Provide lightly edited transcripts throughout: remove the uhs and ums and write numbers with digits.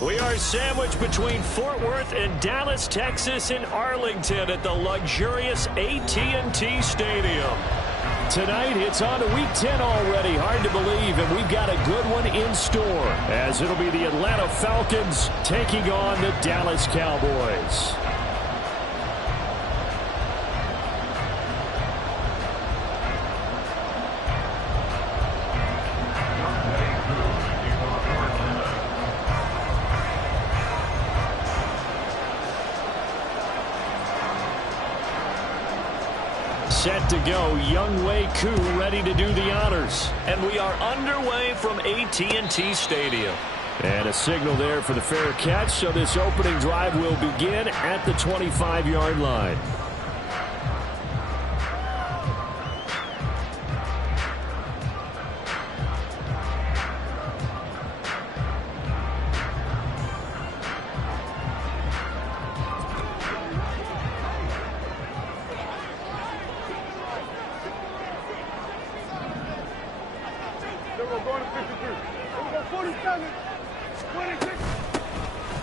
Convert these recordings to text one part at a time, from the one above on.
We are sandwiched between Fort Worth and Dallas, Texas, and Arlington at the luxurious AT&T Stadium. Tonight, it's on to Week 10 already. Hard to believe, and we've got a good one in store, as it'll be the Atlanta Falcons taking on the Dallas Cowboys. Set to go, Young Wei Koo ready to do the honors. And we are underway from AT&T Stadium. And a signal there for the fair catch, so this opening drive will begin at the 25-yard line.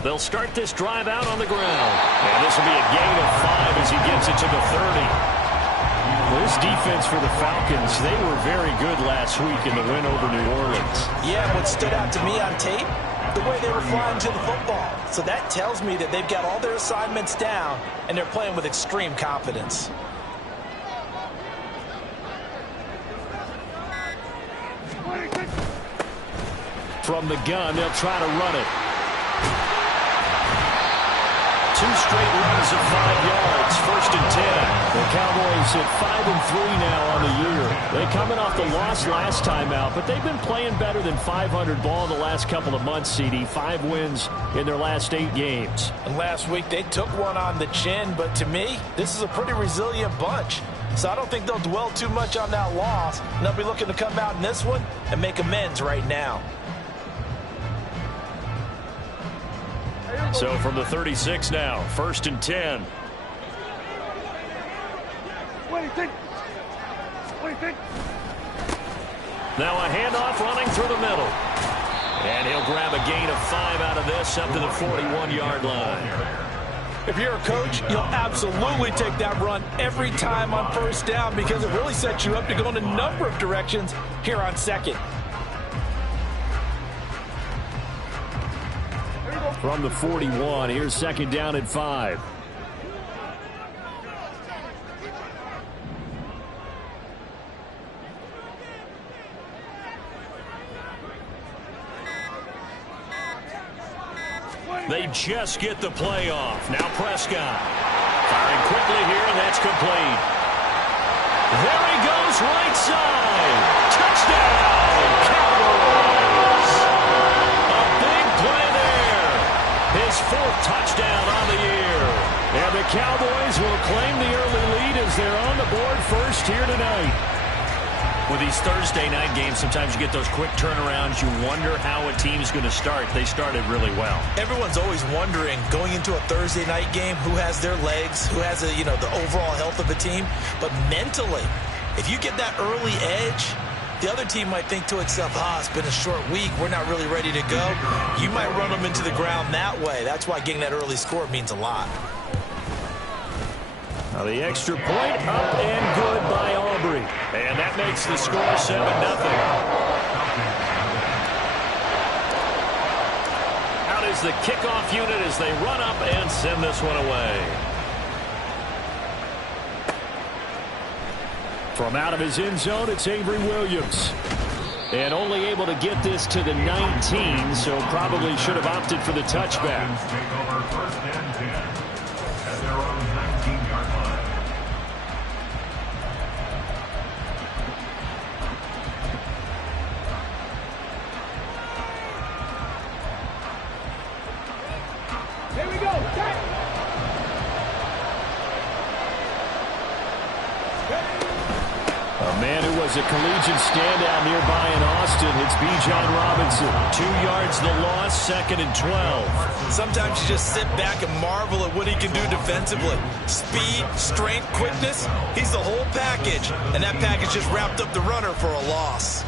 They'll start this drive out on the ground. And this will be a gain of 5 as he gets it to the 30. This defense for the Falcons, they were very good last week in the win over New Orleans. Yeah, what stood out to me on tape, the way they were flying to the football. So that tells me that they've got all their assignments down, and they're playing with extreme confidence. From the gun, they'll try to run it. 2 straight runs of 5 yards, 1st and 10. The Cowboys at 5-3 now on the year. They coming off the loss last time out, but they've been playing better than 500 ball the last couple of months, CD. 5 wins in their last 8 games. And last week they took one on the chin, but to me, this is a pretty resilient bunch. So I don't think they'll dwell too much on that loss. And they'll be looking to come out in this one and make amends right now. So from the 36 now, 1st and 10. Now a handoff running through the middle. And he'll grab a gain of 5 out of this up to the 41-yard line. If you're a coach, you'll absolutely take that run every time on 1st down because it really sets you up to go in a number of directions here on 2nd. From the 41, here's 2nd down and 5. They just get the play off. Now Prescott. Firing quickly here, and that's complete. There he goes, right side. Touchdown, Cowboys. A big play there. His 4th touchdown on the year. And the Cowboys will claim the early lead as they're on the board first here tonight. With these Thursday night games, sometimes you get those quick turnarounds. You wonder how a team's going to start. They started really well. Everyone's always wondering, going into a Thursday night game, who has their legs, who has the overall health of the team. But mentally, if you get that early edge, the other team might think to itself, it's been a short week. We're not really ready to go. You might run them into the ground that way. That's why getting that early score means a lot. Now the extra point up and good by Aubrey. And that makes the score 7-0. Out is the kickoff unit as they run up and send this one away. From out of his end zone, it's Avery Williams. And only able to get this to the 19, so probably should have opted for the touchback. Here we go. A man who was a collegiate standout nearby in Austin. It's Bijan Robinson. 2 yards the loss, 2nd and 12. Sometimes you just sit back and marvel at what he can do defensively. Speed, strength, quickness, he's the whole package. And that package just wrapped up the runner for a loss.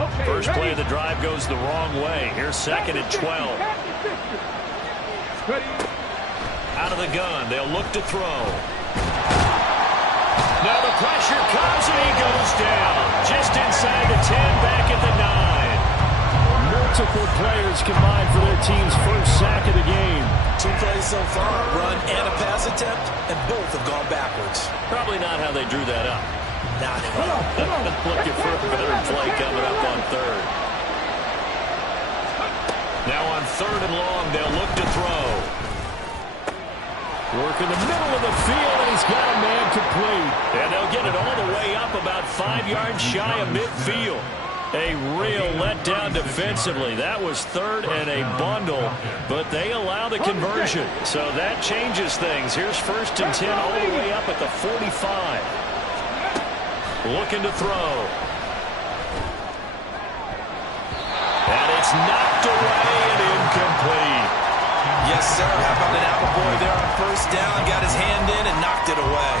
Okay, First ready? play of the drive goes the wrong way. Here's 2nd and 12. Ready? Out of the gun, they'll look to throw. Now the pressure comes and he goes down. Just inside the 10, back at the 9. Multiple players combined for their team's first sack of the game. 2 plays so far, a run and a pass attempt, and both have gone backwards. Probably not how they drew that up. Not at all. Looking for a better play coming up on 3rd. Now on 3rd and long, they'll look to throw. Work in the middle of the field, and he's got a man complete. And they'll get it all the way up about 5 yards shy of midfield. A real letdown defensively. That was 3rd and a bundle, but they allow the conversion. So that changes things. Here's 1st and 10 all the way up at the 45. Looking to throw. And it's knocked away and incomplete. Yes, sir. How about an attaboy there on 1st down? Got his hand in and knocked it away.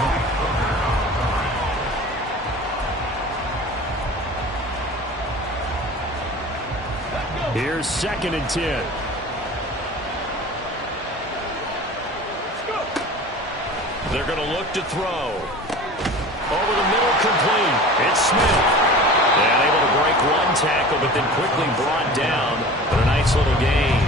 Here's 2nd and 10. They're going to look to throw. Over the middle, complete. It's Smith. And able to break one tackle, but then quickly brought down. But a nice little gain.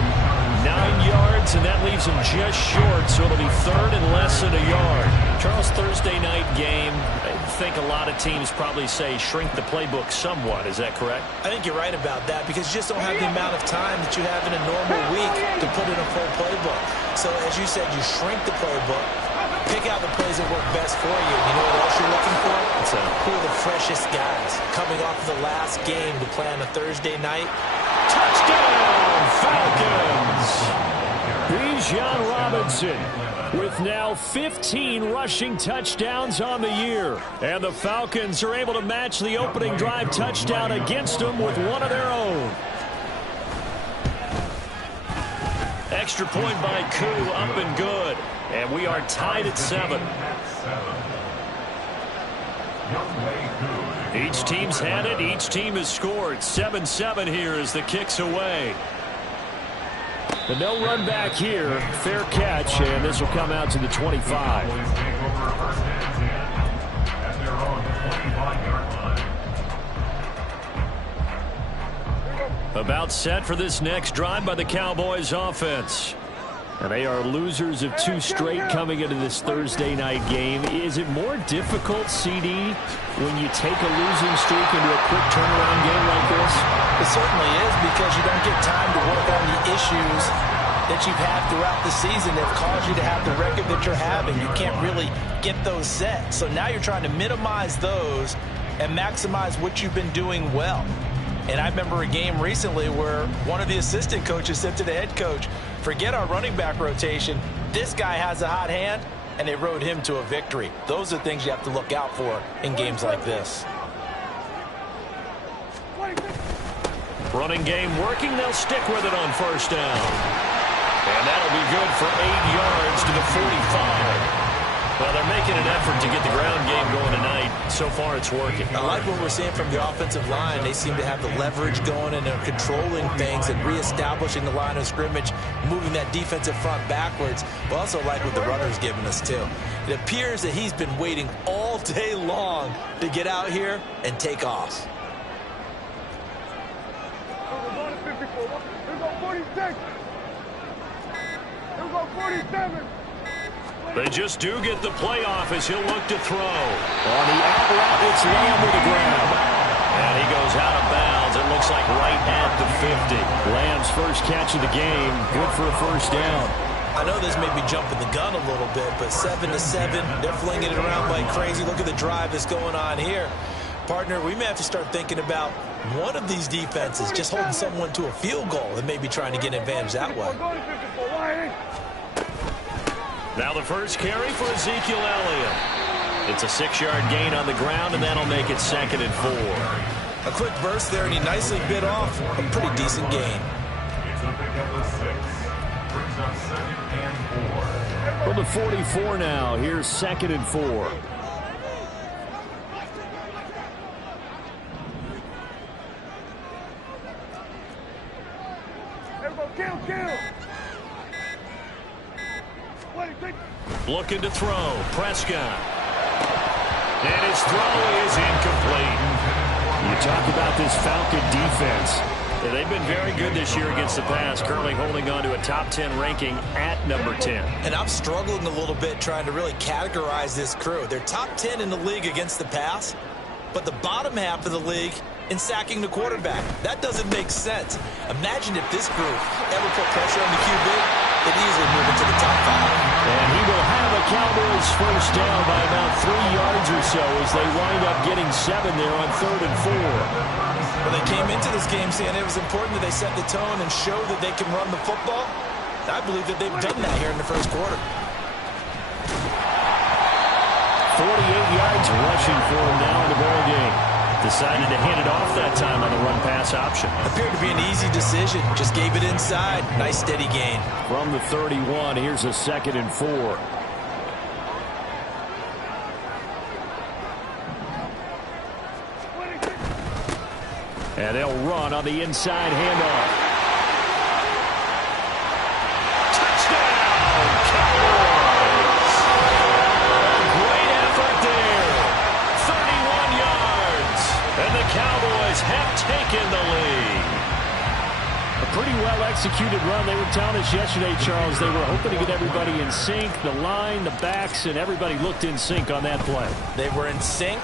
9 yards, and that leaves him just short, so it'll be 3rd and less than a yard. Charles, Thursday night game, I think a lot of teams probably say shrink the playbook somewhat. Is that correct? I think you're right about that because you just don't have the amount of time that you have in a normal week to put in a full playbook. So as you said, you shrink the playbook, pick out the plays that work best for you. You know what else you're looking for? Who are the freshest guys coming off of the last game to play on a Thursday night? Touchdown, Falcons! Bijan Robinson with now 15 rushing touchdowns on the year. And the Falcons are able to match the opening drive touchdown against them with one of their own. Extra point by Koo, up and good. And we are tied at 7. Each team's had it. Each team has scored. 7-7 here as the kick's away. The no run back here. Fair catch, and this will come out to the 25. About set for this next drive by the Cowboys offense. And they are losers of 2 straight coming into this Thursday night game. Is it more difficult, CD, when you take a losing streak into a quick turnaround game like this? It certainly is because you don't get time to work on the issues that you've had throughout the season that have caused you to have the record that you're having. You can't really get those set. So now you're trying to minimize those and maximize what you've been doing well. And I remember a game recently where one of the assistant coaches said to the head coach, forget our running back rotation. This guy has a hot hand. and they rode him to a victory. Those are things you have to look out for in games like this. Running game working. They'll stick with it on first down. And that'll be good for 8 yards to the 45. Well, they're making an effort to get the ground game going tonight. So far, it's working. I like what we're seeing from the offensive line. They seem to have the leverage going, and they're controlling things and reestablishing the line of scrimmage, moving that defensive front backwards. But also like what the runner's giving us, too. It appears that he's been waiting all day long to get out here and take off. Here go 46. Here go 47. They just do get the playoff as he'll look to throw. On the out route, it's Lamb with the grab. And he goes out of bounds. It looks like right at the 50. Lamb's first catch of the game. Good for a first down. I know this may be jumping the gun a little bit, but 7-7, they're flinging it around like crazy. Look at the drive that's going on here. Partner, we may have to start thinking about one of these defenses just holding someone to a field goal and maybe trying to get an advantage that way. Now the first carry for Ezekiel Elliott. It's a 6-yard gain on the ground, and that'll make it 2nd and 4. A quick burst there, and he nicely bit off a pretty decent gain. From the 44 now, here's 2nd and 4. Kill. Looking to throw. Prescott. And his throw is incomplete. You talk about this Falcon defense. They've been very good this year against the pass, currently holding on to a top 10 ranking at number 10. And I'm struggling a little bit trying to really categorize this crew. They're top 10 in the league against the pass, but the bottom half of the league in sacking the quarterback. That doesn't make sense. Imagine if this group ever put pressure on the QB, they'd easily move into the top 5. And he will have a Cowboys first down by about 3 yards or so as they wind up getting 7 there on 3rd and 4. Well, they came into this game saying it was important that they set the tone and show that they can run the football. I believe that they've done that here in the first quarter. 48 yards rushing for him now in the ball game. Decided to hand it off that time on the run-pass option. Appeared to be an easy decision. Just gave it inside. Nice steady gain. From the 31, here's a 2nd and 4. And they'll run on the inside handoff. Touchdown, Cowboys! Great effort there. 31 yards. And the Cowboys have taken the lead. A pretty well-executed run. They were telling us yesterday, Charles, they were hoping to get everybody in sync. The line, the backs, and everybody looked in sync on that play. They were in sync,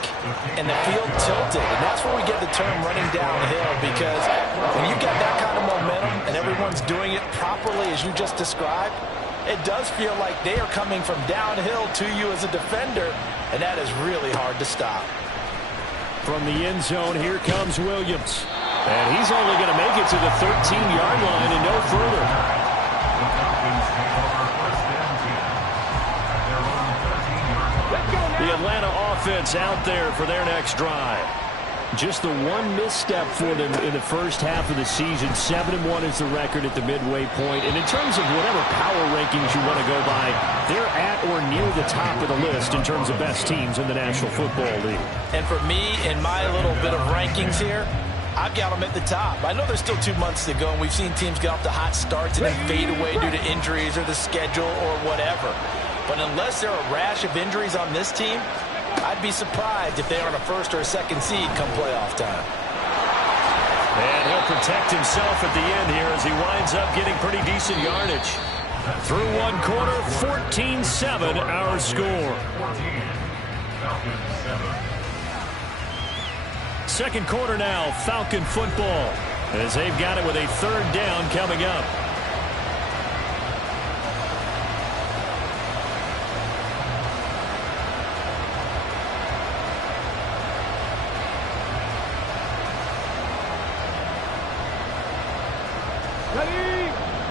and the field tilted. And that's where we get the term running downhill, because when you get that kind of momentum and everyone's doing it properly as you just described, it does feel like they are coming from downhill to you as a defender, and that is really hard to stop. From the end zone, here comes Williams. And he's only going to make it to the 13-yard line and no further. The Atlanta offense out there for their next drive. Just the one misstep for them in the first half of the season. 7-1 is the record at the midway point. And in terms of whatever power rankings you want to go by, they're at or near the top of the list in terms of best teams in the National Football League. And for me, in my little bit of rankings here, I've got them at the top. I know there's still 2 months to go, and we've seen teams get off to hot starts and then fade away due to injuries or the schedule or whatever. But unless there are a rash of injuries on this team, I'd be surprised if they aren't a 1st or a 2nd seed come playoff time. And he'll protect himself at the end here as he winds up getting pretty decent yardage. Through one quarter, 14-7 our score. Second quarter now, Falcon football, as they've got it with a 3rd down coming up.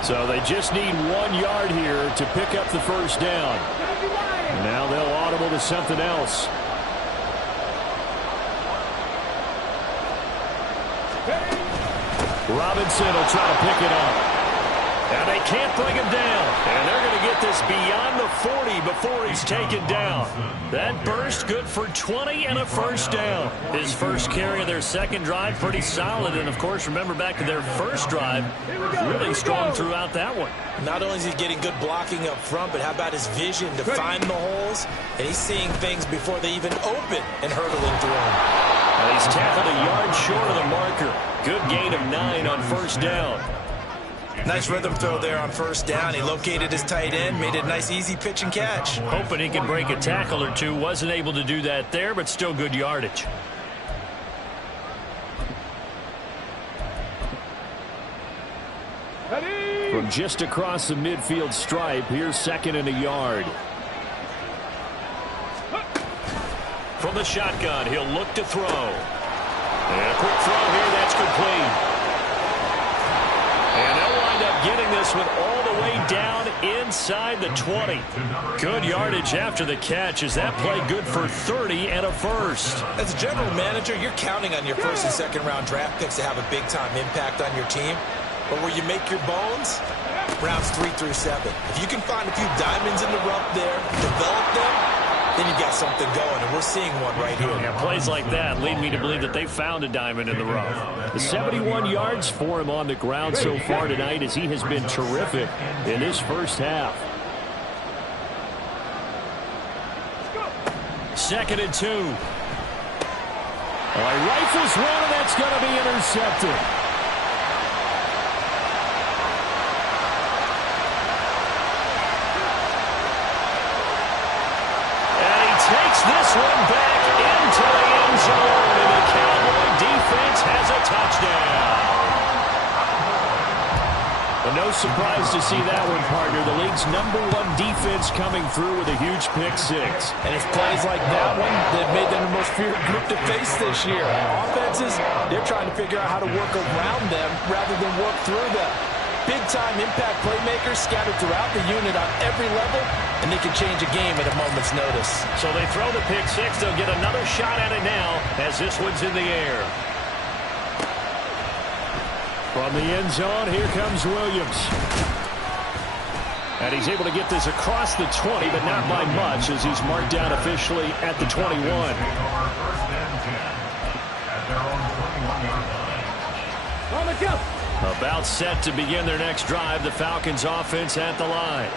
So they just need 1 yard here to pick up the first down. Now they'll audible to something else. Robinson will try to pick it up. And they can't bring him down. And they're going to get this beyond the 40 before he's taken down. That burst good for 20 and a first down. His first carry of their second drive, pretty solid. And, of course, remember back to their first drive, really strong throughout that one. Not only is he getting good blocking up front, but how about his vision to find the holes? And he's seeing things before they even open and hurtling through them. And he's tackled a yard short of the marker. Good gain of 9 on first down. Nice rhythm throw there on first down. He located his tight end, made it a nice, easy pitch and catch. Hoping he could break a tackle or two. Wasn't able to do that there, but still good yardage. From just across the midfield stripe, here's second and a yard. From the shotgun, he'll look to throw. And a quick throw here, that's complete. And they'll wind up getting this one all the way down inside the 20. Good yardage after the catch. Is that play good for 30 and a first? As a general manager, you're counting on your first and second round draft picks to have a big-time impact on your team. But where you make your bones, rounds 3 through 7. If you can find a few diamonds in the rough there, develop them, then you've got something going, and we're seeing one right here. Yeah, plays like that lead me to believe that they found a diamond in the rough. The 71 yards for him on the ground so far tonight as he has been terrific in this first half. Second and 2. He rifles one, and that's going to be intercepted. Takes this one back into the end zone, and the Cowboy defense has a touchdown. Well, no surprise to see that one, partner. The league's #1 defense coming through with a huge pick six. And it's plays like that one that made them the most feared group to face this year. Offenses, they're trying to figure out how to work around them rather than work through them. Big-time impact playmakers scattered throughout the unit on every level, and they can change a game at a moment's notice. So they throw the pick six. They'll get another shot at it now as this one's in the air. From the end zone, here comes Williams. And he's able to get this across the 20, but not by much as he's marked down officially at the 21. On the go. About set to begin their next drive, the Falcons offense at the line.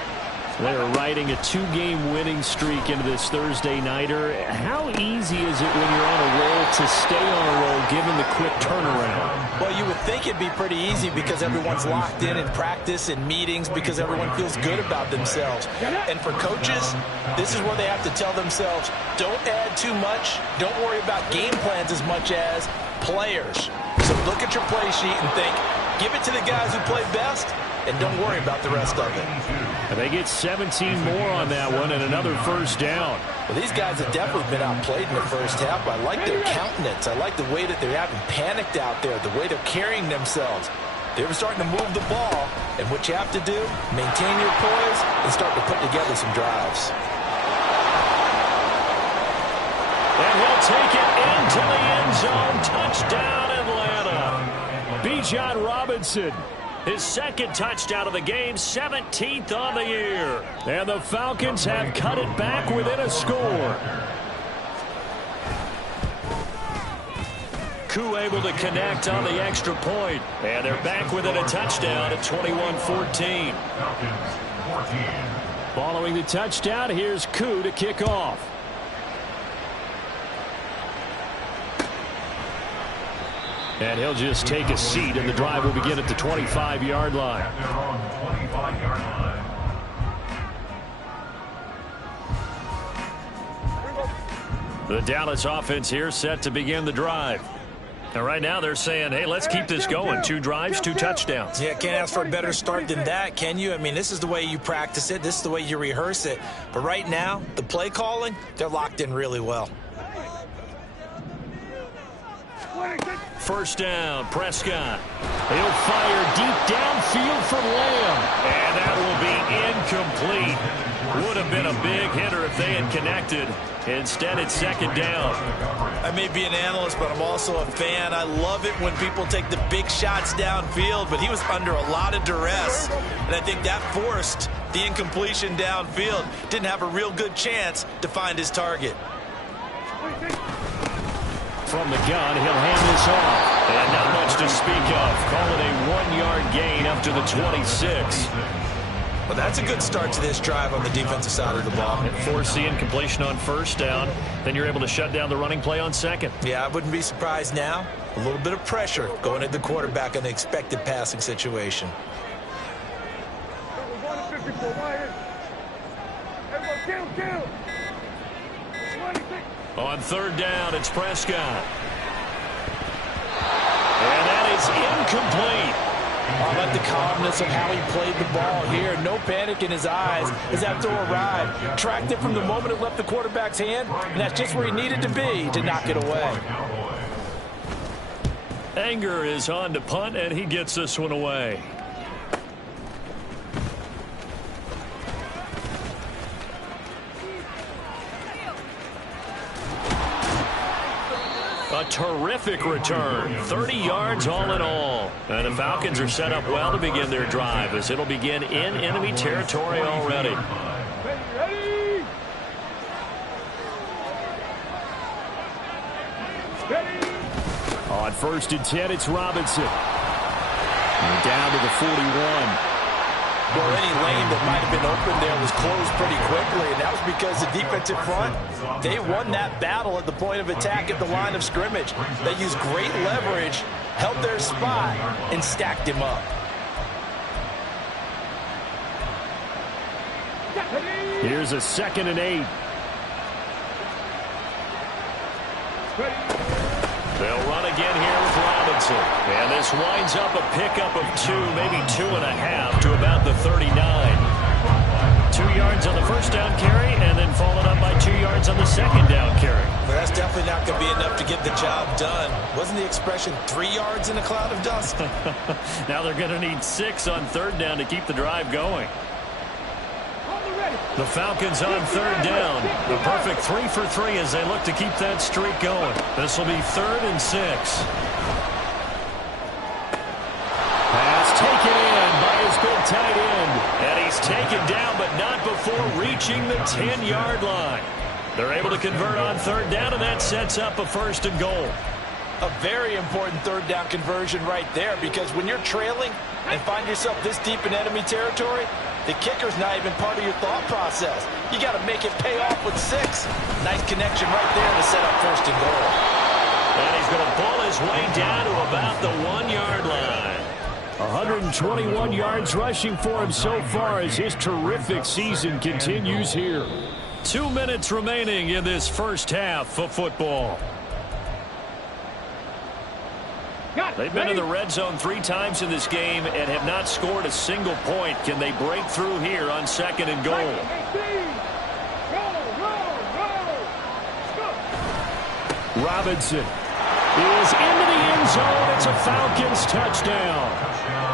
They're riding a 2-game winning streak into this Thursday nighter. How easy is it when you're on a roll to stay on a roll given the quick turnaround? Well, you would think it'd be pretty easy because everyone's locked in practice and meetings because everyone feels good about themselves. And for coaches, this is where they have to tell themselves, don't add too much, don't worry about game plans as much as players. So look at your play sheet and think, give it to the guys who play best, and don't worry about the rest of it. And they get 17 more on that one and another first down. Well, these guys have definitely been outplayed in the first half. I like their countenance. I like the way that they haven't panicked out there, the way they're carrying themselves. They were starting to move the ball, and what you have to do, maintain your poise and start to put together some drives. And he'll take it into the end zone. Touchdown, Atlanta. Bijan Robinson. His second touchdown of the game, 17th on the year. And the Falcons have cut it back within a score. Koo able to connect on the extra point. And they're back within a touchdown at 21-14. Following the touchdown, here's Koo to kick off. And he'll just take a seat, and the drive will begin at the 25-yard line. The Dallas offense here set to begin the drive. And right now they're saying, hey, let's keep this going. 2 drives, 2 touchdowns. Yeah, can't ask for a better start than that, can you? I mean, this is the way you practice it. This is the way you rehearse it. But right now, the play calling, they're locked in really well. First down, Prescott. He'll fire deep downfield for Lamb. And that will be incomplete. Would have been a big hitter if they had connected. Instead, it's second down. I may be an analyst, but I'm also a fan. I love it when people take the big shots downfield, but he was under a lot of duress, and I think that forced the incompletion downfield. Didn't have a real good chance to find his target. From the gun, he'll hand this off. And not much to speak of. Call it a 1-yard gain up to the 26. Well, that's a good start to this drive on the defensive side of the ball. Force the incompletion on first down. Then you're able to shut down the running play on second. Yeah, I wouldn't be surprised now. A little bit of pressure going at the quarterback in the expected passing situation. On third down, it's Prescott. And that is incomplete. I like the calmness of how he played the ball here. No panic in his eyes as that throw arrived. Tracked it from the moment it left the quarterback's hand, and that's just where he needed to be to knock it away. Anger is on to punt, and he gets this one away. A terrific return. 30 yards all in all. And the Falcons are set up well to begin their drive as it'll begin in enemy territory already. On 1st and 10, it's Robinson. And down to the 41. Well, any lane that might have been open there was closed pretty quickly, and that was because the defensive front, they won that battle at the point of attack at the line of scrimmage. They used great leverage, held their spot, and stacked him up. Here's a 2nd and 8. They'll run again here with Robinson. And this winds up a pickup of 2, maybe 2.5 to about the 39. 2 yards on the first down carry, and then followed up by 2 yards on the second down carry. But that's definitely not going to be enough to get the job done. Wasn't the expression 3 yards in a cloud of dust? Now they're going to need 6 on third down to keep the drive going. The Falcons on third down. The perfect 3 for 3 as they look to keep that streak going. This will be 3rd and 6. Pass taken in by his big tight end. And he's taken down, but not before reaching the 10-yard line. They're able to convert on third down, and that sets up a 1st and goal. A very important third down conversion right there, because when you're trailing and find yourself this deep in enemy territory, the kicker's not even part of your thought process. You got to make it pay off with 6. Nice connection right there to set up 1st and goal. And he's going to pull his way down to about the 1-yard line. 121 yards rushing for him so far as his terrific season continues here. 2 minutes remaining in this first half of football. They've been in the red zone 3 times in this game and have not scored a single point. Can they break through here on 2nd and goal? Robinson is into the end zone. It's a Falcons touchdown.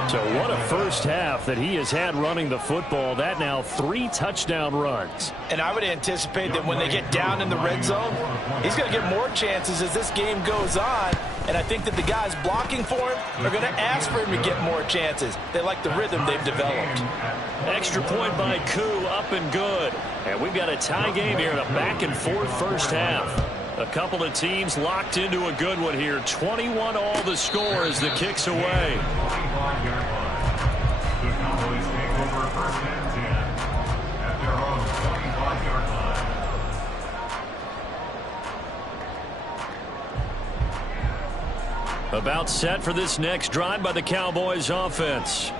So what a first half that he has had running the football. That now 3 touchdown runs. And I would anticipate that when they get down in the red zone, he's going to get more chances as this game goes on. And I think that the guys blocking for him are going to ask for him to get more chances. They like the rhythm they've developed. Extra point by Koo, up and good. And we've got a tie game here in a back-and-forth first half. A couple of teams locked into a good one here. 21 all the score as the kick's away. About set for this next drive by the Cowboys offense.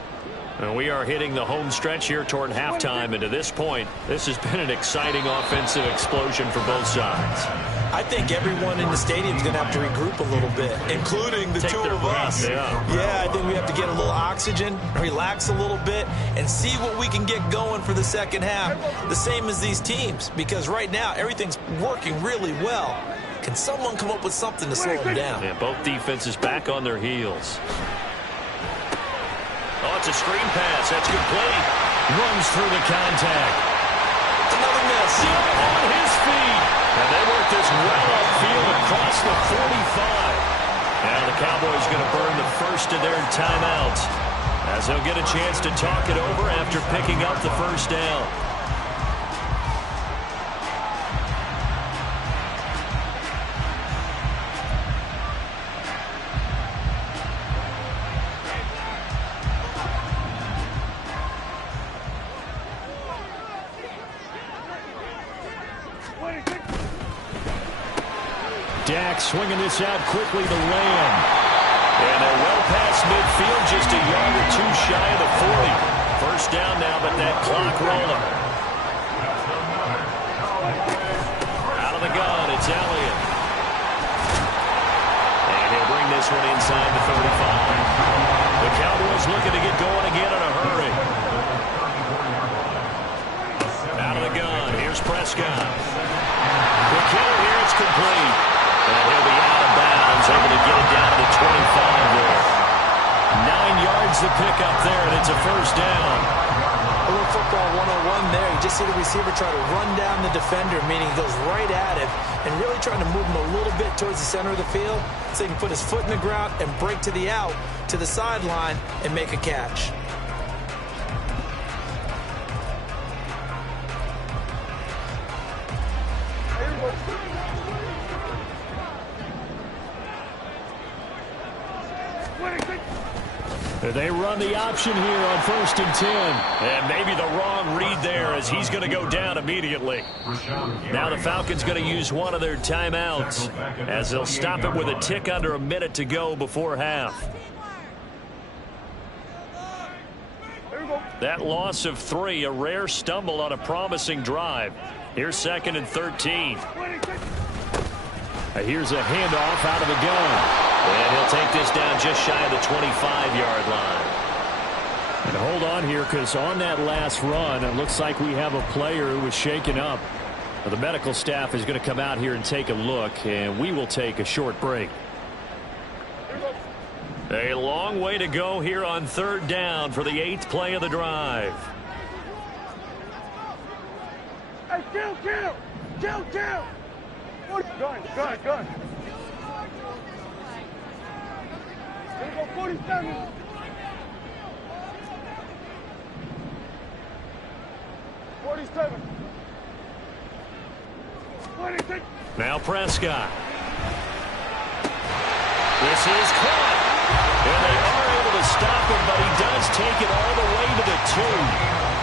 And we are hitting the home stretch here toward halftime. And to this point, this has been an exciting offensive explosion for both sides. I think everyone in the stadium is going to have to regroup a little bit, including the 2 of us. Yeah, I think we have to get a little oxygen, relax a little bit, and see what we can get going for the second half. The same as these teams, because right now everything's working really well. Can someone come up with something to slow them down? Yeah, both defenses back on their heels. Oh, it's a screen pass. That's complete. Runs through the contact. still on his feet. And they work this well upfield across the 45. And the Cowboys going to burn the first of their timeouts, as they'll get a chance to talk it over after picking up the first down. Dak swinging this out quickly to Lamb. And they're well past midfield, just a yard or two shy of the 40. First down now, but that clock rolling. Out of the gun, it's Elliott. And he'll bring this one inside the 35. The Cowboys looking to get going again in a hurry. Out of the gun, here's Prescott. The kill here, it's complete. And he'll be out of bounds, able to get it down to the 25 there. 9 yards to pick up there, and it's a first down. A little football 101 there. You just see the receiver try to run down the defender, meaning he goes right at him and really trying to move him a little bit towards the center of the field so he can put his foot in the ground and break to the out, to the sideline, and make a catch. They run the option here on 1st and 10. And maybe the wrong read there, as he's going to go down immediately. Now the Falcons going to use one of their timeouts, as they'll stop it with a tick under a minute to go before half. That loss of 3, a rare stumble on a promising drive. Here's 2nd and 13. Here's a handoff out of the gun. And he'll take this down just shy of the 25-yard line. And hold on here, because on that last run, it looks like we have a player who was shaken up. The medical staff is going to come out here and take a look, and we will take a short break. A long way to go here on 3rd down for the 8th play of the drive. Hey, kill! Gun. Here we go, 47. 47. 26. Now Prescott. This is caught. And they are able to stop him, but he does take it all the way to the 2.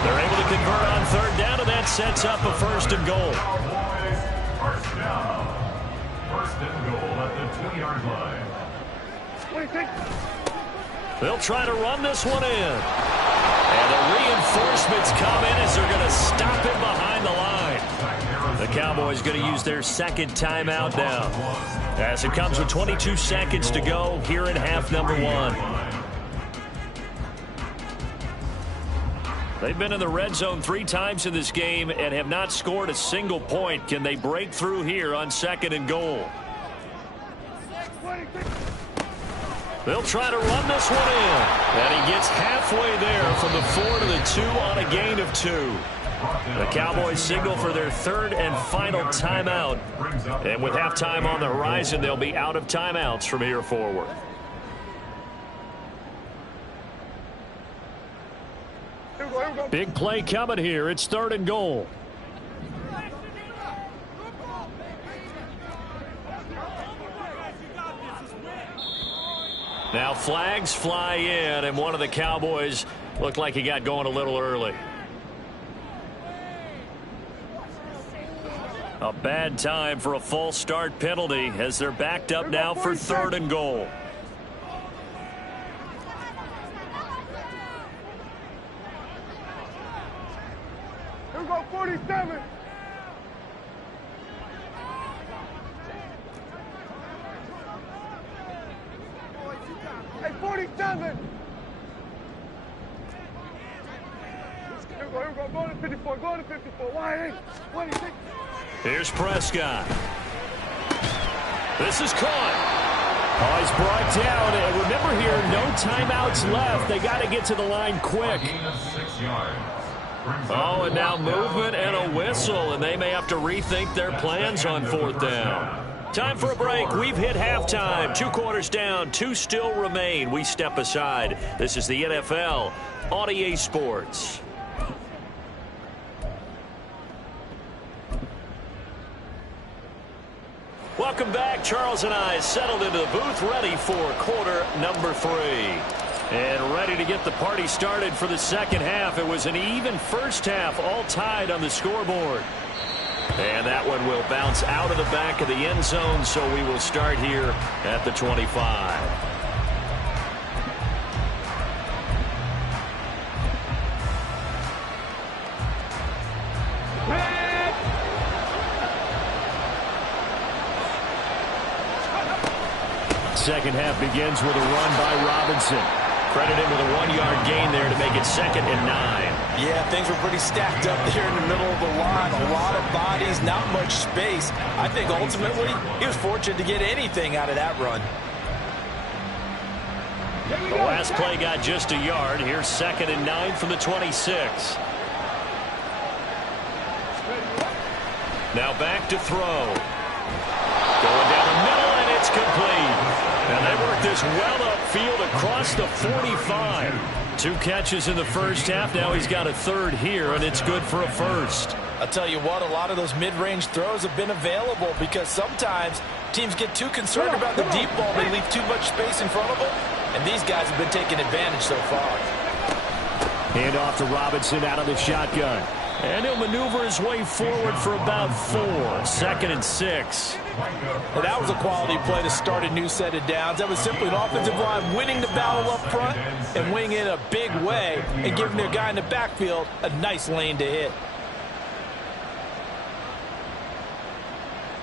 They're able to convert on 3rd down, and that sets up a 1st and goal. First down. 1st and goal at the 2-yard line. 26. They'll try to run this one in. And the reinforcements come in as they're going to stop him behind the line. The Cowboys going to use their 2nd timeout now, as it comes with 22 seconds to go here in half number 1. They've been in the red zone 3 times in this game and have not scored a single point. Can they break through here on 2nd and goal? They'll try to run this one in. And he gets halfway there from the 4 to the 2 on a gain of 2. The Cowboys signal for their 3rd and final timeout. And with halftime on the horizon, they'll be out of timeouts from here forward. Big play coming here. It's 3rd and goal. Now flags fly in, and one of the Cowboys looked like he got going a little early. A bad time for a false start penalty, as they're backed up now for 3rd and goal. Here we go, 47. Hey, 47. Here we go, go to 54, go to 54. Why 26. Here's Prescott. This is caught. Oh, he's brought down. And remember here, no timeouts left. They got to get to the line quick. Oh, and now movement and a whistle, and they may have to rethink their plans on 4th down. Time for a break. We've hit halftime. 2 quarters down, 2 still remain. We step aside. This is the NFL on EA Sports. Welcome back. Charles and I settled into the booth, ready for quarter number 3. And ready to get the party started for the second half. It was an even first half, all tied on the scoreboard. And that one will bounce out of the back of the end zone, so we will start here at the 25. Second half begins with a run by Robinson. Credit him with a 1-yard gain there to make it 2nd and 9. Yeah, things were pretty stacked up there in the middle of the line. A lot of bodies, not much space. I think ultimately he was fortunate to get anything out of that run. The last play got just a yard. Here's 2nd and 9 from the 26. Now back to throw. Going down the middle, and it's complete. And they work this well upfield across the 45. 2 catches in the first half. Now he's got a 3rd here, and it's good for a 1st. I'll tell you what, a lot of those mid-range throws have been available because sometimes teams get too concerned about the deep ball. They leave too much space in front of them, and these guys have been taking advantage so far. Hand off to Robinson out of the shotgun. And he'll maneuver his way forward for about 4. 2nd and 6. Well, that was a quality play to start a new set of downs. That was simply an offensive line winning the battle up front and winning it in a big way and giving their guy in the backfield a nice lane to hit.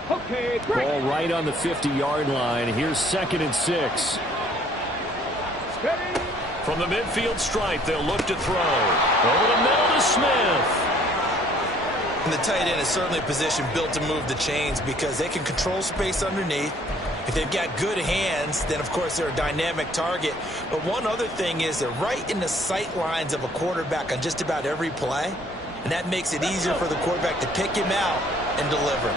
Okay, great. Ball right on the 50-yard line. Here's 2nd and 6. Steady. From the midfield stripe, they'll look to throw. Over the middle to Smith. And the tight end is certainly a position built to move the chains because they can control space underneath. If they've got good hands, then, of course, they're a dynamic target. But one other thing is they're right in the sight lines of a quarterback on just about every play. And that makes it easier for the quarterback to pick him out and deliver.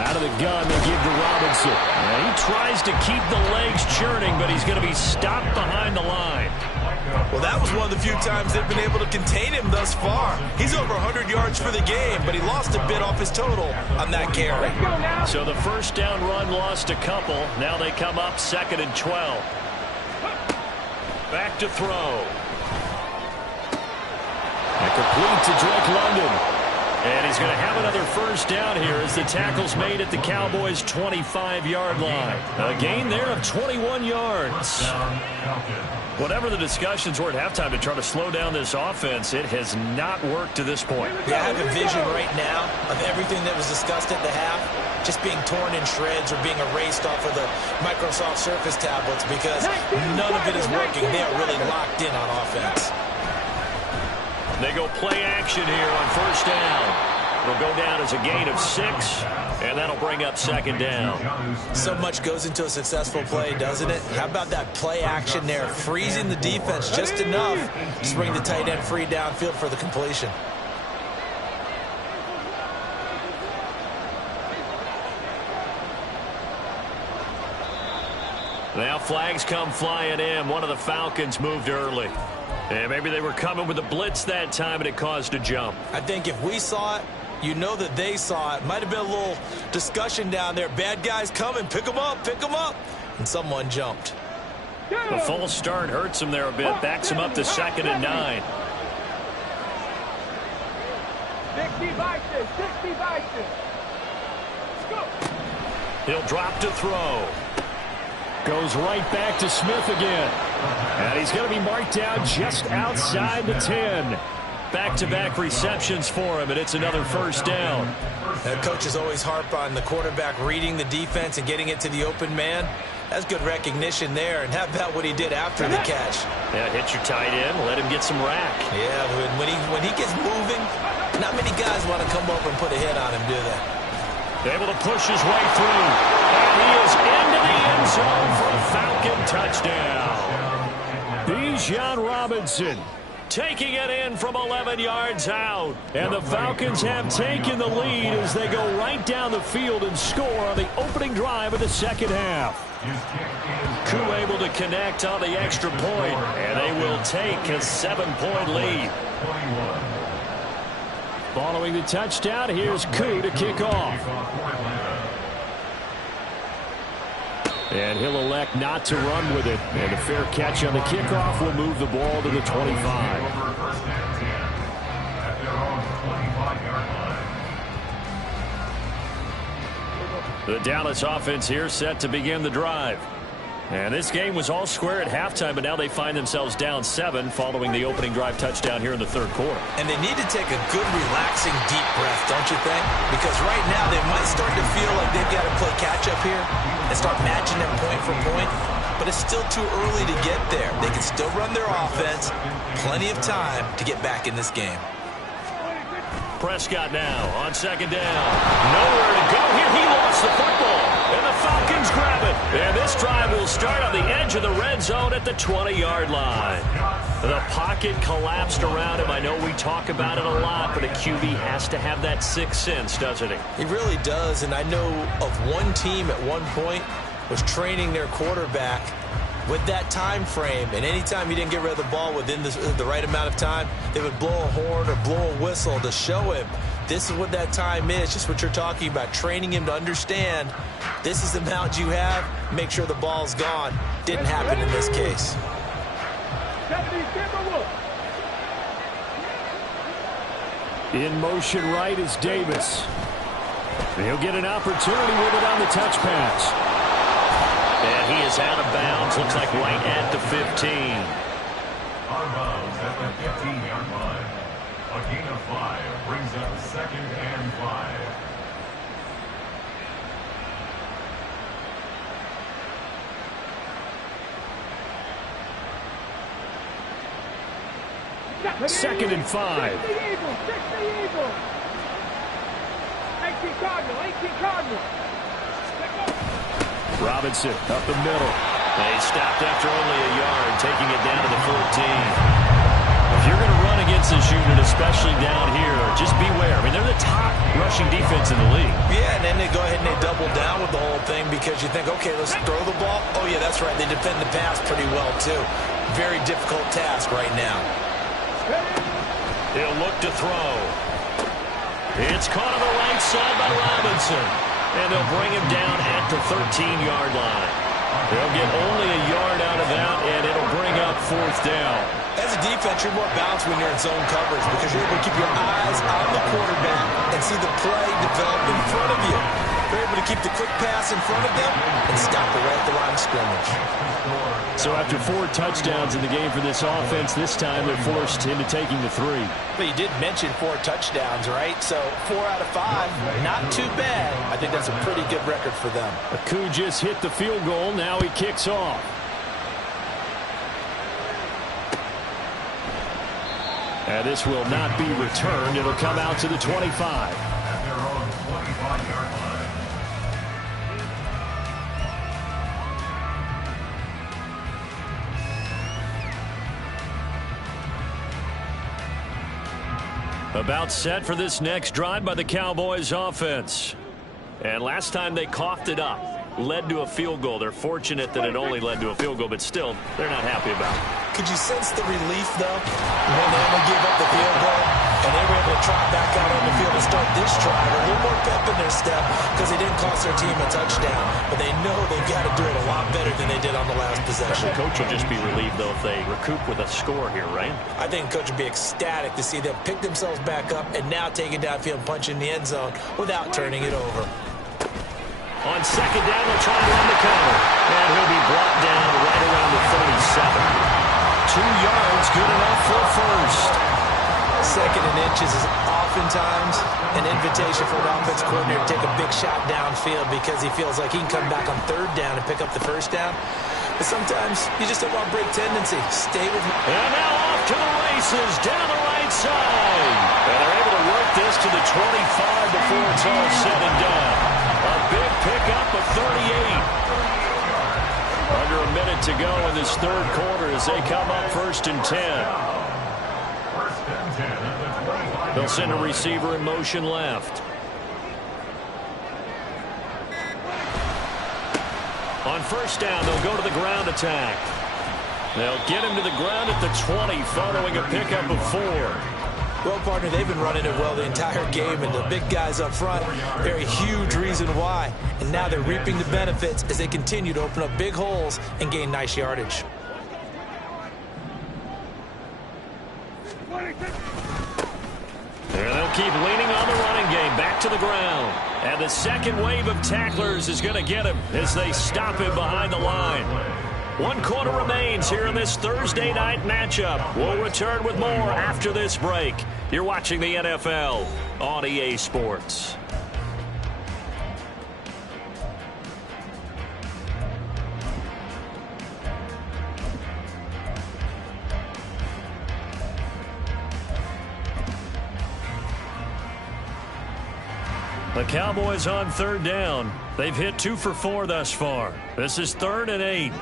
Out of the gun, they give to Robinson. And he tries to keep the legs churning, but he's going to be stopped behind the line. Well, that was one of the few times they've been able to contain him thus far. He's over 100 yards for the game, but he lost a bit off his total on that carry. So the first down run lost a couple. Now they come up 2nd and 12. Back to throw. And complete to Drake London. And he's going to have another first down here as the tackle's made at the Cowboys' 25-yard line. A gain there of 21 yards. Whatever the discussions were at halftime to try to slow down this offense, it has not worked to this point. Yeah, I have a vision right now of everything that was discussed at the half just being torn in shreds or being erased off of the Microsoft Surface tablets because none of it is working. They are really locked in on offense. They go play action here on first down. It'll go down as a gain of 6, and that'll bring up 2nd down. So much goes into a successful play, doesn't it? How about that play action there? Freezing the defense just enough to bring the tight end free downfield for the completion. Now flags come flying in. One of the Falcons moved early. And maybe they were coming with a blitz that time, and it caused a jump. I think if we saw it, you know that they saw it. Might have been a little discussion down there. Bad guys coming. Pick them up. Pick them up. And someone jumped. The false start hurts him there a bit. Backs him up to 2nd and 9. 60 Vikings. 60 Vikings. Let's go. He'll drop to throw. Goes right back to Smith again. And he's going to be marked down just outside the 10. Back-to-back receptions for him, and it's another first down. The coaches always harp on the quarterback reading the defense and getting it to the open man. That's good recognition there. And how about what he did after the catch? Yeah, hit your tight end, let him get some rack. Yeah, when he gets moving, not many guys want to come over and put a hit on him, do they? Able to push his way through. And he is into the end zone for a Falcon touchdown. The Bijan Robinson taking it in from 11 yards out. And the Falcons have taken the lead as they go right down the field and score on the opening drive of the second half. Koo able to connect on the extra point, and they will take a 7-point lead. Following the touchdown, here's Koo to kick off. And he'll elect not to run with it. And a fair catch on the kickoff will move the ball to the 25. The Dallas offense here set to begin the drive. And this game was all square at halftime, but now they find themselves down 7 following the opening drive touchdown here in the third quarter. And they need to take a good, relaxing, deep breath, don't you think? Because right now they might start to feel like they've got to play catch-up here and start matching them point for point. But it's still too early to get there. They can still run their offense. Plenty of time to get back in this game. Prescott now on second down. Nowhere to go here. He lost the football. And the Falcons grab it. And this drive will start on the edge of the red zone at the 20-yard line. The pocket collapsed around him. I know we talk about it a lot, but a QB has to have that sixth sense, doesn't he? He really does. And I know of one team at one point was training their quarterback with that time frame, and anytime you didn't get rid of the ball within the right amount of time, they would blow a horn or blow a whistle to show him this is what that time is, just what you're talking about, training him to understand this is the amount you have, make sure the ball's gone. Didn't happen in this case. In motion right is Davis. He'll get an opportunity with it on the touch pass. And he is out of bounds. Looks like right at the 15. Out of bounds at the 15-yard line. A gain of 5 brings up 2nd and 5. Second and 5. 18 Cardinal, 18 Cardinal. Robinson up the middle. They stopped after only a yard, taking it down to the 14. If you're going to run against this unit, especially down here, just beware. I mean, they're the top rushing defense in the league. Yeah, and then they go ahead and they double down with the whole thing because you think, okay, let's throw the ball. Oh, yeah, that's right. They defend the pass pretty well, too. Very difficult task right now. He'll look to throw. It's caught on the right side by Robinson. And they'll bring him down at the 13-yard line. They'll get only a yard out of that, and it'll bring up 4th down. As a defense, you're more balanced when you're in zone coverage because you're able to keep your eyes on the quarterback and see the play develop in front of you. You're able to keep the quick pass in front of them and stop it right at the line of scrimmage. So after 4 touchdowns in the game for this offense, this time they're forced into taking the 3. But you did mention 4 touchdowns, right? So 4 out of 5, not too bad. I think that's a pretty good record for them. Koo just hit the field goal. Now he kicks off. And this will not be returned. It'll come out to the 25. At their own 25-yard line. About set for this next drive by the Cowboys offense. And last time they coughed it up. Led to a field goal. They're fortunate that it only led to a field goal, but still, they're not happy about it. Could you sense the relief, though, when they only gave up the field goal and they were able to trot back out on the field and start this drive? A little more pep in their step because they didn't cost their team a touchdown, but they know they've got to do it a lot better than they did on the last possession. The coach will just be relieved, though, if they recoup with a score here, right? I think the coach would be ecstatic to see them pick themselves back up and now take it downfield and punch in the end zone without turning it over. On second down, they'll try to run the counter. And he'll be brought down right around the 37. 2 yards, good enough for a first. Second and inches is oftentimes an invitation for an offense coordinator to take a big shot downfield because he feels like he can come back on 3rd down and pick up the first down. But sometimes you just don't want to break tendency. Stay with me. And now off to the races down the right side. And they're able to work this to the 25 before it's all said and done. A big pickup of 38. Under a minute to go in this third quarter as they come up 1st and 10. They'll send a receiver in motion left. On 1st down, they'll go to the ground attack. They'll get him to the ground at the 20 following a pickup of 4. Well, partner, they've been running it well the entire game, and the big guys up front, they're a huge reason why. And now they're reaping the benefits as they continue to open up big holes and gain nice yardage. There they'll keep leaning on the running game. Back to the ground. And the second wave of tacklers is going to get him as they stop him behind the line. 1 quarter remains here in this Thursday night matchup. We'll return with more after this break. You're watching the NFL on EA Sports. The Cowboys on 3rd down. They've hit 2 for 4 thus far. This is 3rd and 8.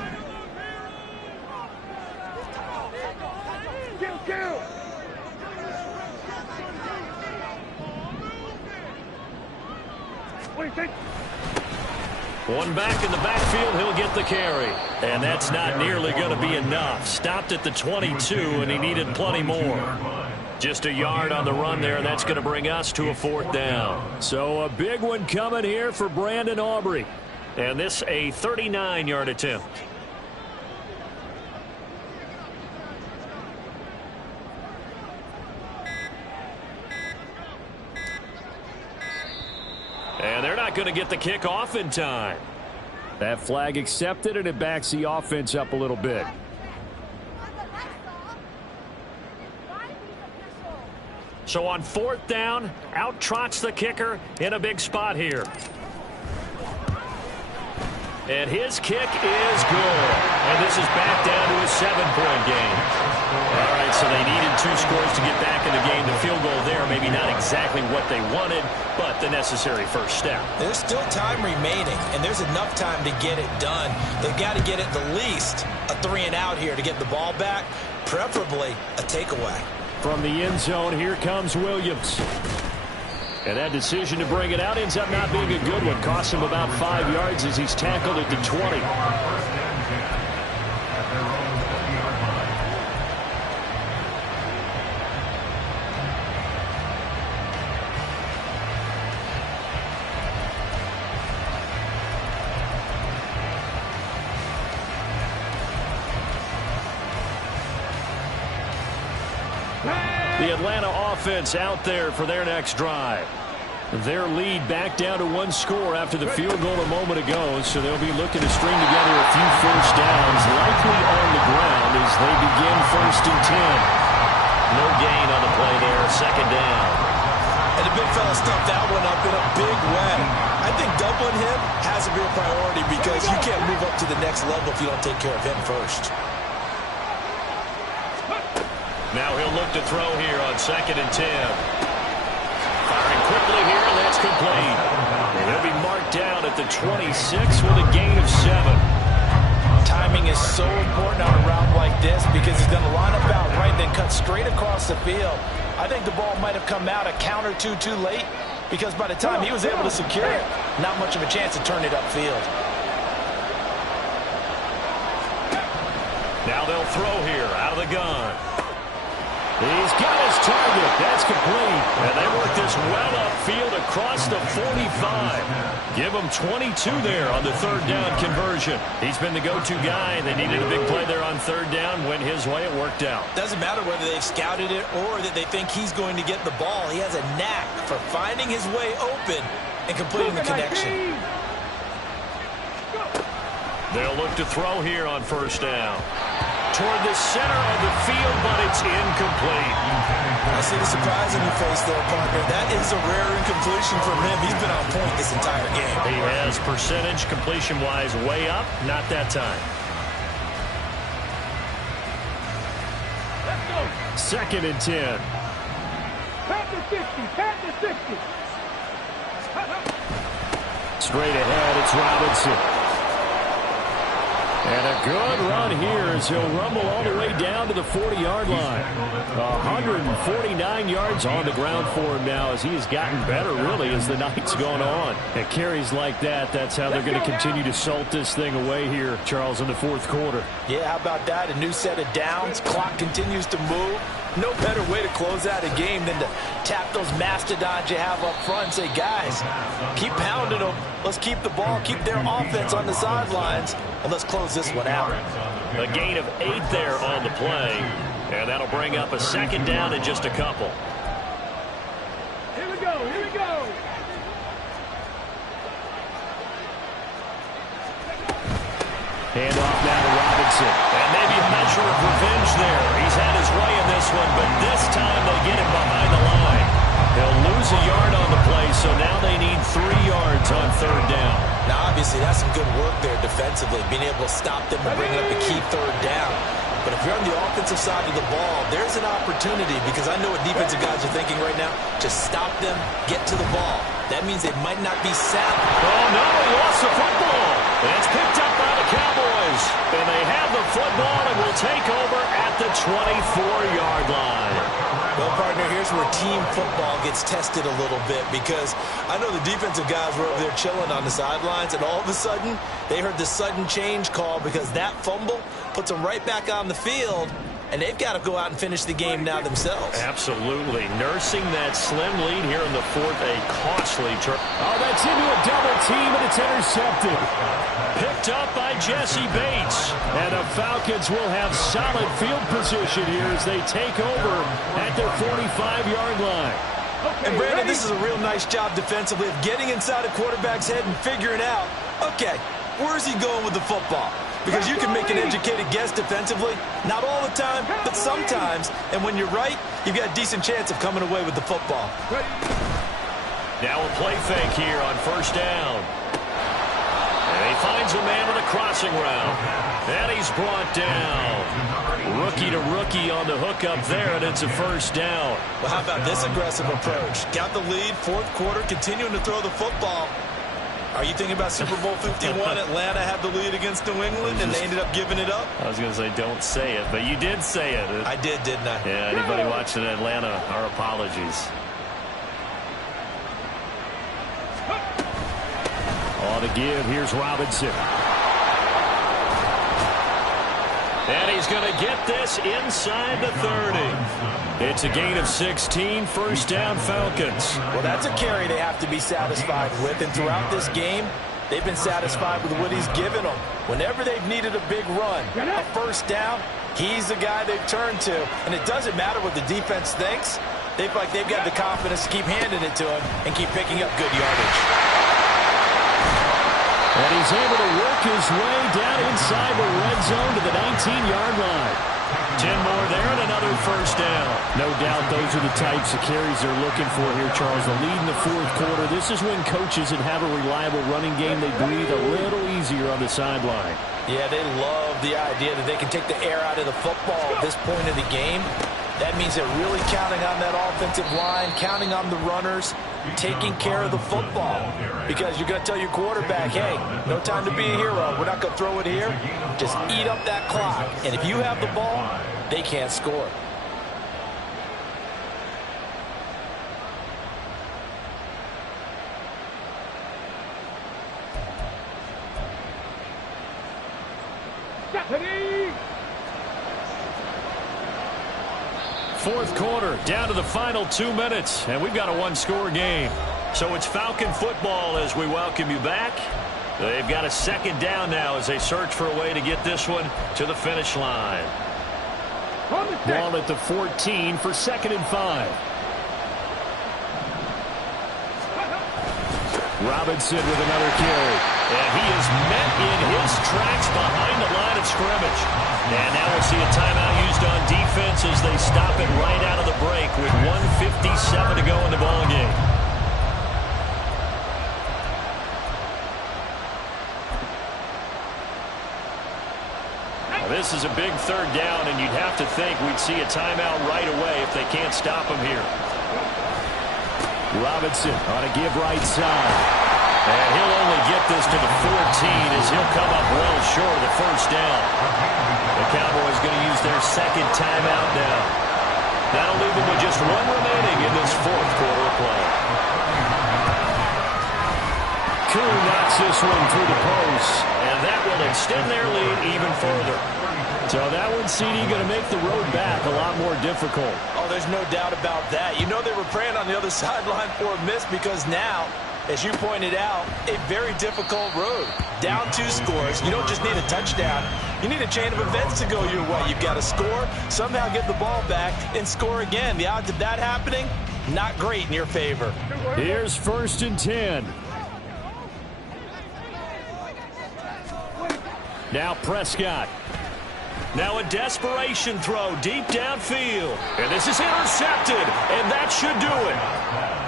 One back in the backfield, he'll get the carry. And that's not nearly going to be enough. Stopped at the 22, and he needed plenty more. Just a yard on the run there, and that's going to bring us to a 4th down. So a big one coming here for Brandon Aubrey. And this a 39-yard attempt. And they're not going to get the kick off in time. That flag accepted, and it backs the offense up a little bit. So on 4th down, out trots the kicker in a big spot here. And his kick is good. And this is back down to a 7-point game. All right, so they needed 2 scores to get back in the game. The field goal there, maybe not exactly what they wanted, but the necessary first step. There's still time remaining, and there's enough time to get it done. They've got to get at the least a 3-and-out here to get the ball back, preferably a takeaway. From the end zone, here comes Williams. And that decision to bring it out ends up not being a good one. Costs him about 5 yards as he's tackled at the 20. The Atlanta offense out there for their next drive. Their lead back down to 1 score after the field goal a moment ago, so they'll be looking to string together a few first downs, likely on the ground as they begin 1st and 10. No gain on the play there, 2nd down. And the big fella stuffed that one up in a big way. I think doubling him has to be a priority because you can't move up to the next level if you don't take care of him first. Now he'll look to throw here on 2nd and 10. Firing quickly here, and that's complete. He'll be marked down at the 26 with a gain of 7. Timing is so important on a route like this because he's going to line up out right, then cut straight across the field. I think the ball might have come out a count or two too late because by the time he was able to secure it, not much of a chance to turn it upfield. Now they'll throw here out of the gun. He's got his target. That's complete. And they work this well upfield across the 45. Give him 22 there on the 3rd down conversion. He's been the go-to guy. They needed a big play there on 3rd down. Went his way. It worked out. Doesn't matter whether they've scouted it or that they think he's going to get the ball. He has a knack for finding his way open and completing the connection. They'll look to throw here on 1st down. Toward the center of the field, but it's incomplete. I see the surprise in your face there, partner. That is a rare incompletion from him. He's been on point this entire game. He has percentage completion-wise way up. Not that time. Let's go. 2nd and 10. Pat the 60. Pat the 60. Straight ahead, it's Robinson. And a good run here as he'll rumble all the way down to the 40-yard line. 149 yards on the ground for him now as he has gotten better, really, as the night's gone on. And carries like that, that's how they're going to continue to salt this thing away here, Charles, in the fourth quarter. Yeah, how about that? A new set of downs. Clock continues to move. No better way to close out a game than to tap those mastodons you have up front and say, guys, keep pounding them. Let's keep the ball, keep their offense on the sidelines, and let's close this one out. A gain of 8 there on the play, and that'll bring up a second down in just a couple. Here we go, here we go. Hand off now to Robinson. And maybe a measure of revenge there. He's had his way in this one, but this time they get him behind the line. They'll lose a yard on the play, so now they need 3 yards on third down. Now, obviously, that's some good work there defensively, being able to stop them and bring up a key third down. But if you're on the offensive side of the ball, there's an opportunity, because I know what defensive guys are thinking right now. Just stop them, get to the ball. That means they might not be sacked. Oh, no, he lost the football. And it's picked up by the Cowboys. And they have the football and will take over at the 24-yard line. Well, partner, here's where team football gets tested a little bit, because I know the defensive guys were over there chilling on the sidelines, and all of a sudden, they heard the sudden change call because that fumble puts them right back on the field, and they've got to go out and finish the game now themselves. Absolutely. Nursing that slim lead here in the fourth, a costly turn. Oh, that's into a double team, and it's intercepted. Picked up by Jesse Bates. And the Falcons will have solid field position here as they take over at their 45-yard line. And Brandon, this is a real nice job defensively of getting inside a quarterback's head and figuring out, okay, where's he going with the football? Because you can make an educated guess defensively, not all the time, but sometimes. And when you're right, you've got a decent chance of coming away with the football. Now a play fake here on first down. And he finds a man with a crossing route. And he's brought down. Rookie to rookie on the hook up there, and it's a first down. Well, how about this aggressive approach? Got the lead, fourth quarter, continuing to throw the football. Are you thinking about Super Bowl 51? Atlanta had the lead against New England, and they ended up giving it up? I was going to say don't say it, but you did say it. I did, didn't I? Yeah, anybody watching Atlanta, our apologies. On the give, here's Robinson. And he's going to get this inside the 30. It's a gain of 16, first down Falcons. Well, that's a carry they have to be satisfied with, and throughout this game, they've been satisfied with what he's given them. Whenever they've needed a big run, a first down, he's the guy they've turned to, and it doesn't matter what the defense thinks. They feel like they've got the confidence to keep handing it to him and keep picking up good yardage. And he's able to work his way down inside the red zone to the 19-yard line. 10 more there and another first down. No doubt those are the types of carries they're looking for here, Charles. The lead in the fourth quarter. This is when coaches that have a reliable running game, they breathe a little easier on the sideline. Yeah, they love the idea that they can take the air out of the football at this point in the game. That means they're really counting on that offensive line, counting on the runners, taking care of the football. Because you're going to tell your quarterback, hey, no time to be a hero. We're not going to throw it here. Just eat up that clock. And if you have the ball, they can't score. Fourth quarter, down to the final 2 minutes, and we've got a one-score game. So it's Falcon football as we welcome you back. They've got a second down now as they search for a way to get this one to the finish line. Ball at the 14 for 2nd and 5. Robinson with another carry. And he is met in his tracks behind the line of scrimmage. And now we'll see a timeout used on defense as they stop it right out of the break with 1:57 to go in the ballgame. This is a big third down, and you'd have to think we'd see a timeout right away if they can't stop him here. Robinson on a give right side. And he'll only get this to the 14 as he'll come up well short of the first down. The Cowboys going to use their second timeout now. That'll leave them with just one remaining in this fourth quarter play. Koo knocks this one through the post, and that will extend their lead even further. So that one, CD, going to make the road back a lot more difficult. Oh, there's no doubt about that. You know they were praying on the other sideline for a miss because now, as you pointed out, a very difficult road. Down 2 scores. You don't just need a touchdown. You need a chain of events to go your way. You've got to score, somehow get the ball back, and score again. The odds of that happening, not great in your favor. Here's 1st and 10. Now Prescott. Now a desperation throw deep downfield. And this is intercepted, and that should do it.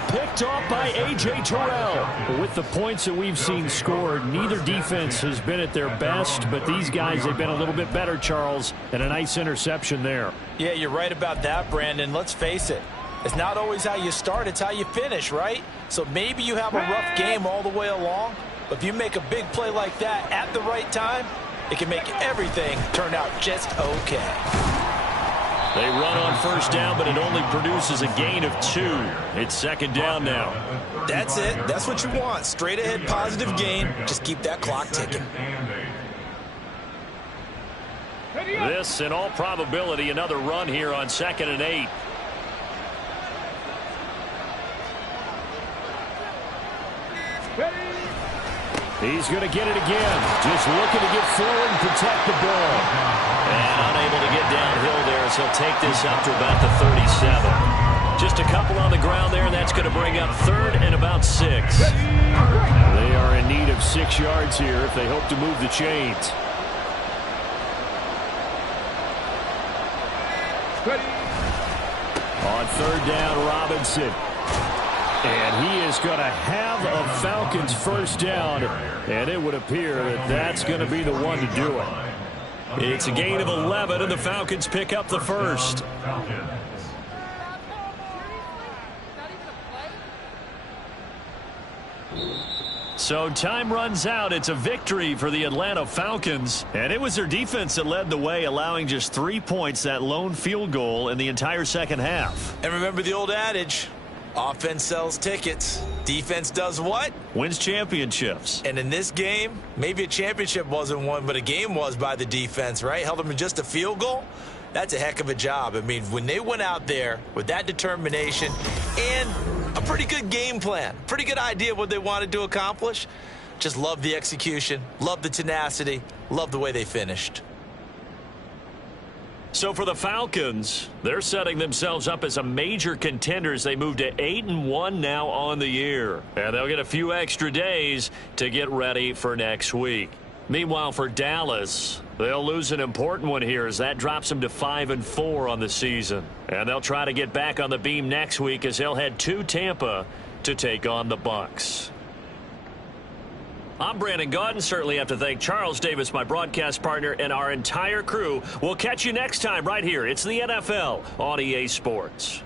Picked off by A.J. Terrell. With the points that we've seen scored, neither defense has been at their best, but these guys have been a little bit better, Charles, and a nice interception there. Yeah, you're right about that, Brandon. Let's face it. It's not always how you start, it's how you finish, right? So maybe you have a rough game all the way along, but if you make a big play like that at the right time, it can make everything turn out just okay. They run on 1st down, but it only produces a gain of 2. It's 2nd down now. That's it. That's what you want. Straight ahead positive gain. Just keep that clock ticking. This, in all probability, another run here on 2nd and 8. He's going to get it again. Just looking to get forward and protect the ball. And unable to get downhill there as he'll take this up to about the 37. Just a couple on the ground there, and that's going to bring up 3rd and about 6. They are in need of 6 yards here if they hope to move the chains. On 3rd down, Robinson. And he is going to have a Falcons 1st down, and it would appear that that's going to be the one to do it. It's a gain of 11, and the Falcons pick up the 1st. So time runs out. It's a victory for the Atlanta Falcons, and it was their defense that led the way, allowing just 3 points, that lone field goal in the entire second half. And remember the old adage, offense sells tickets. Defense does what? Wins championships. And in this game, maybe a championship wasn't won, but a game was by the defense, right? Held them to just a field goal. That's a heck of a job. I mean, when they went out there with that determination and a pretty good game plan, pretty good idea of what they wanted to accomplish, just love the execution, love the tenacity, love the way they finished. So for the Falcons, they're setting themselves up as a major contender as they move to 8-1 now on the year. And they'll get a few extra days to get ready for next week. Meanwhile, for Dallas, they'll lose an important one here as that drops them to 5-4 on the season. And they'll try to get back on the beam next week as they'll head to Tampa to take on the Bucs. I'm Brandon Gaudin. Certainly have to thank Charles Davis, my broadcast partner, and our entire crew. We'll catch you next time right here. It's the NFL on EA Sports.